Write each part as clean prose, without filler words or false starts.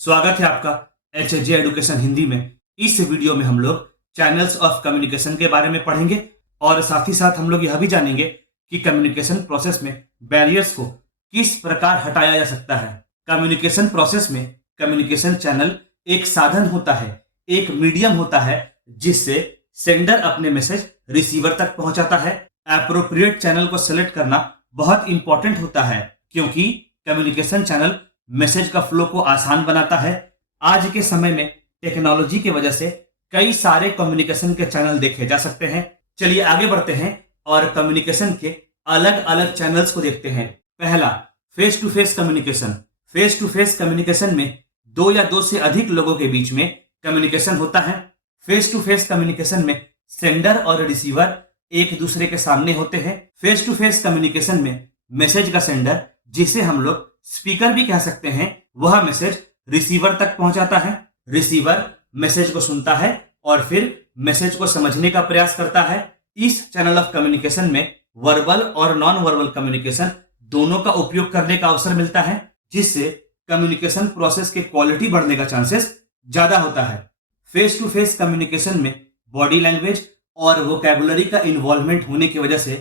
स्वागत है आपका HJ एडुकेशन हिंदी में। इस वीडियो में हम लोग चैनल्स ऑफ कम्युनिकेशन के बारे में पढ़ेंगे और साथ ही साथ हम लोग यह भी जानेंगे कि कम्युनिकेशन प्रोसेस में बैरियर्स को किस प्रकार हटाया जा सकता है। कम्युनिकेशन प्रोसेस में कम्युनिकेशन चैनल एक साधन होता है, एक मीडियम होता है जिससे सेंडर अपने मैसेज रिसीवर तक पहुंचाता है। एप्रोप्रिएट चैनल को सेलेक्ट करना बहुत इंपॉर्टेंट होता है क्योंकि कम्युनिकेशन चैनल मैसेज का फ्लो को आसान बनाता है। आज के समय में टेक्नोलॉजी की वजह से कई सारे कम्युनिकेशन के चैनल देखे जा सकते हैं। चलिए आगे बढ़ते हैं और कम्युनिकेशन के अलग अलग चैनल्स को देखते हैं। पहला, face to face communication. Face to face communication में दो या दो से अधिक लोगों के बीच में कम्युनिकेशन होता है। फेस टू फेस कम्युनिकेशन में सेंडर और रिसीवर एक दूसरे के सामने होते हैं। फेस टू फेस कम्युनिकेशन में मैसेज का सेंडर, जिसे हम लोग स्पीकर भी कह सकते हैं, वह मैसेज रिसीवर तक पहुंचाता है। रिसीवर मैसेज को सुनता है और फिर मैसेज को समझने का प्रयास करता है। इस चैनल ऑफ कम्युनिकेशन में वर्बल और नॉन वर्बल कम्युनिकेशन दोनों का उपयोग करने का अवसर मिलता है, जिससे कम्युनिकेशन प्रोसेस की क्वालिटी बढ़ने का चांसेस ज्यादा होता है। फेस टू फेस कम्युनिकेशन में बॉडी लैंग्वेज और वोकैबुलरी का इन्वॉल्वमेंट होने की वजह से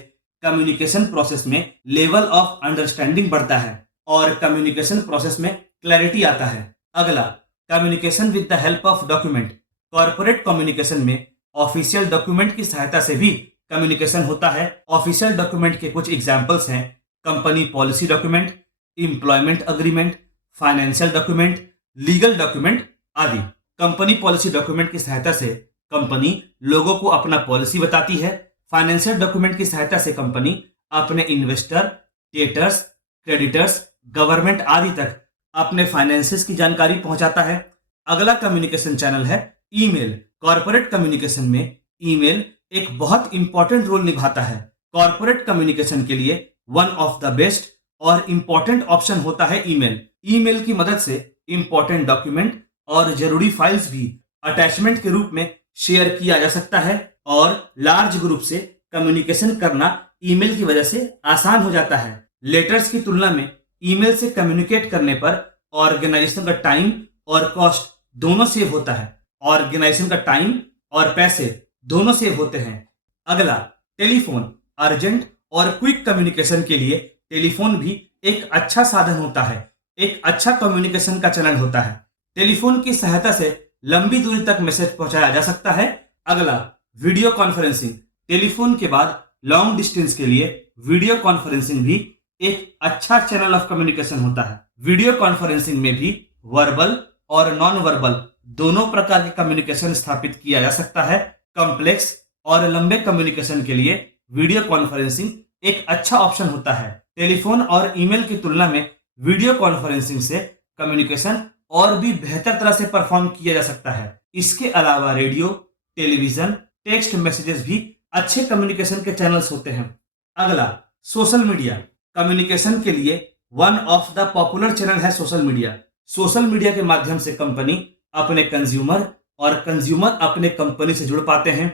कम्युनिकेशन प्रोसेस में लेवल ऑफ अंडरस्टैंडिंग बढ़ता है और कम्युनिकेशन प्रोसेस में क्लैरिटी आता है। अगला, communication with the help of document. Corporate communication में ऑफिशियल डॉक्यूमेंट की सहायता से भी कम्युनिकेशन होता है। ऑफिशियल डॉक्यूमेंट के कुछ एग्जांपल्स हैं company policy document, employment agreement, financial document, legal document आदि। कंपनी पॉलिसी डॉक्यूमेंट की सहायता से कंपनी लोगों को अपना पॉलिसी बताती है। फाइनेंशियल डॉक्यूमेंट की सहायता से कंपनी अपने इन्वेस्टर, डेटर्स, क्रेडिटर्स, गवर्नमेंट आदि तक अपने फाइनेंसेस की जानकारी पहुंचाता है। अगला कम्युनिकेशन चैनल है ईमेल। कॉर्पोरेट कम्युनिकेशन में ईमेल एक बहुत इंपॉर्टेंट रोल निभाता है। कॉर्पोरेट कम्युनिकेशन के लिए वन ऑफ द बेस्ट और इंपॉर्टेंट ऑप्शन होता है ईमेल। ईमेल की मदद से इंपॉर्टेंट डॉक्यूमेंट और जरूरी फाइल्स भी अटैचमेंट के रूप में शेयर किया जा सकता है और लार्ज ग्रुप से कम्युनिकेशन करना ईमेल की वजह से आसान हो जाता है। लेटर्स की तुलना में ईमेल से कम्युनिकेट करने पर ऑर्गेनाइजेशन का टाइम और कॉस्ट दोनों सेव होता है। ऑर्गेनाइजेशन का टाइम और पैसे दोनों सेव होते हैं। अगला, टेलीफोन। अर्जेंट और क्विक कम्युनिकेशन के लिए टेलीफोन भी एक अच्छा साधन होता है, एक अच्छा कम्युनिकेशन का चैनल होता है। टेलीफोन की सहायता से लंबी दूरी तक मैसेज पहुंचाया जा सकता है। अगला, वीडियो कॉन्फ्रेंसिंग। टेलीफोन के बाद लॉन्ग डिस्टेंस के लिए वीडियो कॉन्फ्रेंसिंग भी एक अच्छा चैनल ऑफ कम्युनिकेशन होता है। वीडियो कॉन्फ्रेंसिंग में भी वर्बल और नॉन वर्बल दोनों प्रकार के कम्युनिकेशन स्थापित किया जा सकता है। कॉम्प्लेक्स और लंबे कम्युनिकेशन के लिए वीडियो कॉन्फ्रेंसिंग एक अच्छा ऑप्शन होता है। टेलीफोन और ईमेल की तुलना में वीडियो कॉन्फ्रेंसिंग से कम्युनिकेशन और भी बेहतर तरह से परफॉर्म किया जा सकता है। इसके अलावा रेडियो, टेलीविजन, टेक्स्ट मैसेजेस भी अच्छे कम्युनिकेशन के चैनल्स होते हैं। अगला, सोशल मीडिया। कम्युनिकेशन के लिए one of the popular channel है सोशल मीडिया। सोशल मीडिया के माध्यम से कंपनी अपने कंज्यूमर और कंज्यूमर अपने कंपनी से जुड़ पाते हैं।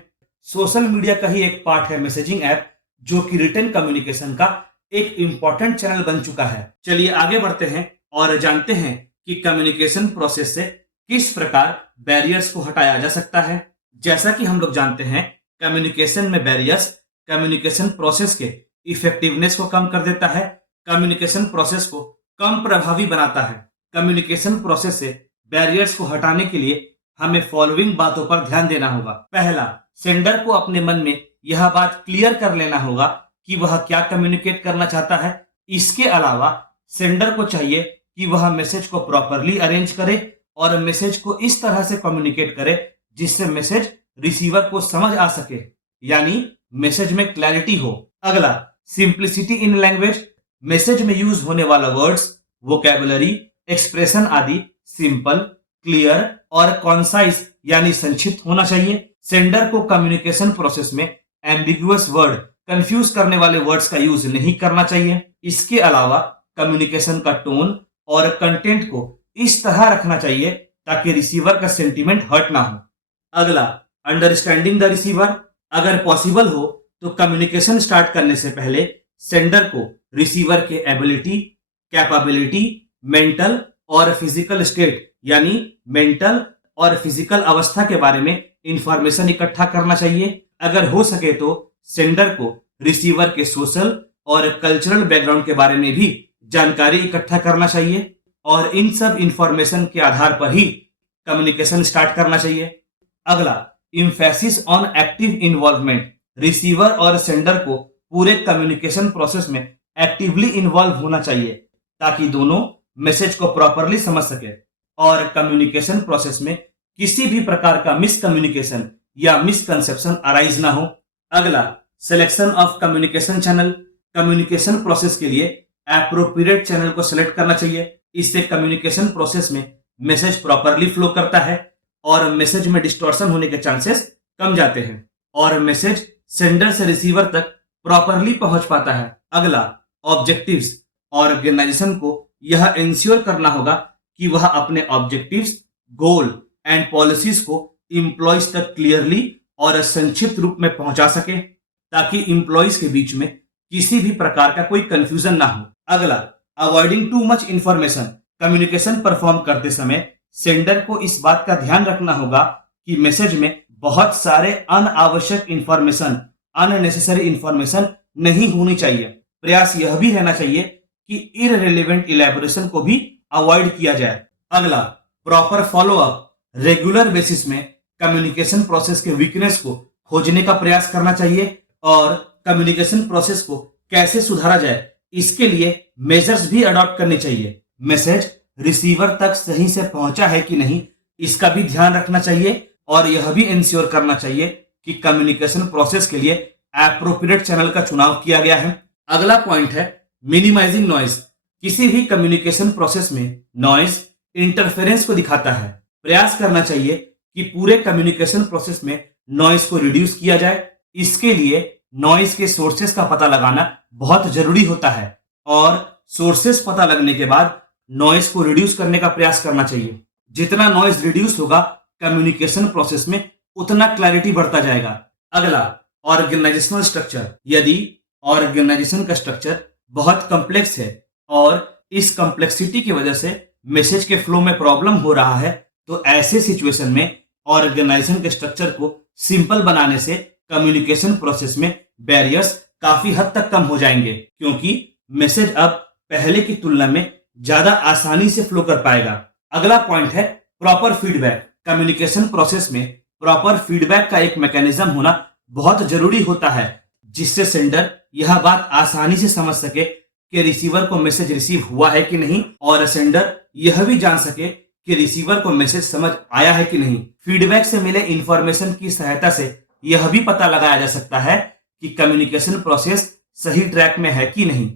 सोशल मीडिया का ही एक पार्ट है मैसेजिंग ऐप, जो कि रिटन कम्युनिकेशन का एक इंपॉर्टेंट चैनल बन चुका है। चलिए आगे बढ़ते हैं और जानते हैं कि कम्युनिकेशन प्रोसेस से किस प्रकार बैरियर्स को हटाया जा सकता है। जैसा कि हम लोग जानते हैं, कम्युनिकेशन में बैरियर्स कम्युनिकेशन प्रोसेस के इफेक्टिवनेस को कम कर देता है, कम्युनिकेशन प्रोसेस को कम प्रभावी बनाता है। कम्युनिकेशन प्रोसेस से बैरियर्स को हटाने के लिए हमें फॉलोइंग बातों पर ध्यान देना होगा। पहला, सेंडर को अपने मन में यह बात क्लियर कर लेना होगा कि वह क्या कम्युनिकेट करना चाहता है। इसके अलावा सेंडर को चाहिए कि वह मैसेज को प्रॉपरली अरेंज करे और मैसेज को इस तरह से कम्युनिकेट करे जिससे मैसेज रिसीवर को समझ आ सके, यानी मैसेज में क्लैरिटी हो। अगला, सिंप्लिसिटी इन लैंग्वेज। मैसेज में यूज होने वाला वर्ड्स, वोकैबुलरी, एक्सप्रेशन आदि सिंपल, क्लियर और कॉन्साइज यानी संक्षिप्त होना चाहिए। सेंडर को कम्युनिकेशन प्रोसेस में एम्बिगुअस वर्ड, कंफ्यूज करने वाले वर्ड्स का यूज नहीं करना चाहिए। इसके अलावा कम्युनिकेशन का टोन और कंटेंट को इस तरह रखना चाहिए ताकि रिसीवर का सेंटीमेंट हर्ट ना हो। अगला, अंडरस्टैंडिंग द रिसीवर। अगर पॉसिबल हो तो कम्युनिकेशन स्टार्ट करने से पहले सेंडर को रिसीवर के एबिलिटी, कैपेबिलिटी, मेंटल और फिजिकल स्टेट यानी मेंटल और फिजिकल अवस्था के बारे में इंफॉर्मेशन इकट्ठा करना चाहिए। अगर हो सके तो सेंडर को रिसीवर के सोशल और कल्चरल बैकग्राउंड के बारे में भी जानकारी इकट्ठा करना चाहिए और इन सब इंफॉर्मेशन के आधार पर ही कम्युनिकेशन स्टार्ट करना चाहिए। अगला, emphasis on active involvement. Receiver और सेंडर को पूरे कम्युनिकेशन प्रोसेस में एक्टिवली इन्वॉल्व होना चाहिए ताकि दोनों मैसेज को प्रॉपरली समझ सके और कम्युनिकेशन प्रोसेस में किसी भी प्रकार का मिसकम्युनिकेशन या मिसकंसेप्शन अराइज ना हो। अगला, selection of communication channel. Communication process के लिए एप्रोप्रिएट चैनल को सिलेक्ट करना चाहिए। इससे कम्युनिकेशन प्रोसेस में मैसेज प्रॉपरली फ्लो करता है और मैसेज में डिस्टॉर्शन होने के चांसेस कम जाते हैं और मैसेज सेंडर से रिसीवर तक प्रॉपरली पहुंच पाता है। अगला, ऑब्जेक्टिव्स। ऑर्गेनाइजेशन को यह इंश्योर करना होगा कि वह अपने ऑब्जेक्टिव्स, गोल एंड पॉलिसीज को इंप्लॉइज तक क्लियरली और संक्षिप्त रूप में पहुंचा सके ताकि इंप्लॉइज के बीच में किसी भी प्रकार का कोई कंफ्यूजन ना हो। अगला, avoiding too much information. Communication perform करते समय सेंडर को इस बात का ध्यान रखना होगा कि मैसेज में बहुत सारे अनावश्यक इंफॉर्मेशन, अननेसेसरी इंफॉर्मेशन नहीं होनी चाहिए। प्रयास यह भी रहना चाहिए कि इररिलेवेंट इलैबोरेशन को भी अवॉइड किया जाए। अगला, proper follow up. Regular basis में कम्युनिकेशन प्रोसेस के वीकनेस को खोजने का प्रयास करना चाहिए और कम्युनिकेशन प्रोसेस को कैसे सुधारा जाए इसके लिए मेजर्स भी अडॉप्ट करने चाहिए। मैसेज रिसीवर तक सही से पहुंचा है कि नहीं इसका भी ध्यान रखना चाहिए और यह भी इंश्योर करना चाहिए कि कम्युनिकेशन प्रोसेस के लिए एप्रोप्रिएट चैनल का चुनाव किया गया है। अगला पॉइंट है मिनिमाइजिंग नॉइज। किसी भी कम्युनिकेशन प्रोसेस में नॉइज इंटरफेरेंस को दिखाता है। प्रयास करना चाहिए कि पूरे कम्युनिकेशन प्रोसेस में नॉइज को रिड्यूस किया जाए। इसके लिए नॉइज के सोर्सेस का पता लगाना बहुत जरूरी होता है और सोर्सेस पता लगने के बाद नॉइज को रिड्यूस करने का प्रयास करना चाहिए। जितना नॉइज रिड्यूस होगा कम्युनिकेशन प्रोसेस में उतना क्लैरिटी बढ़ता जाएगा। अगला, ऑर्गेनाइजेशनल स्ट्रक्चर। यदि ऑर्गेनाइजेशन का स्ट्रक्चर बहुत कॉम्प्लेक्स है और इस कॉम्प्लेक्सिटी की वजह से मैसेज के फ्लो में प्रॉब्लम हो रहा है तो ऐसे सिचुएशन में ऑर्गेनाइजेशन के स्ट्रक्चर को सिंपल बनाने से कम्युनिकेशन प्रोसेस में बैरियर्स काफी हद तक कम हो जाएंगे क्योंकि मैसेज अब पहले की तुलना में ज्यादा आसानी से फ्लो कर पाएगा। अगला पॉइंट है प्रॉपर फीडबैक। कम्युनिकेशन प्रोसेस में प्रॉपर फीडबैक का एक मैकेनिज्म होना बहुत जरूरी होता है जिससे सेंडर यह बात आसानी से समझ सके कि रिसीवर को मैसेज रिसीव हुआ है कि नहीं और सेंडर यह भी जान सके कि रिसीवर को मैसेज समझ आया है कि नहीं। फीडबैक से मिले इंफॉर्मेशन की सहायता से यह भी पता लगाया जा सकता है कि कम्युनिकेशन प्रोसेस सही ट्रैक में है कि नहीं।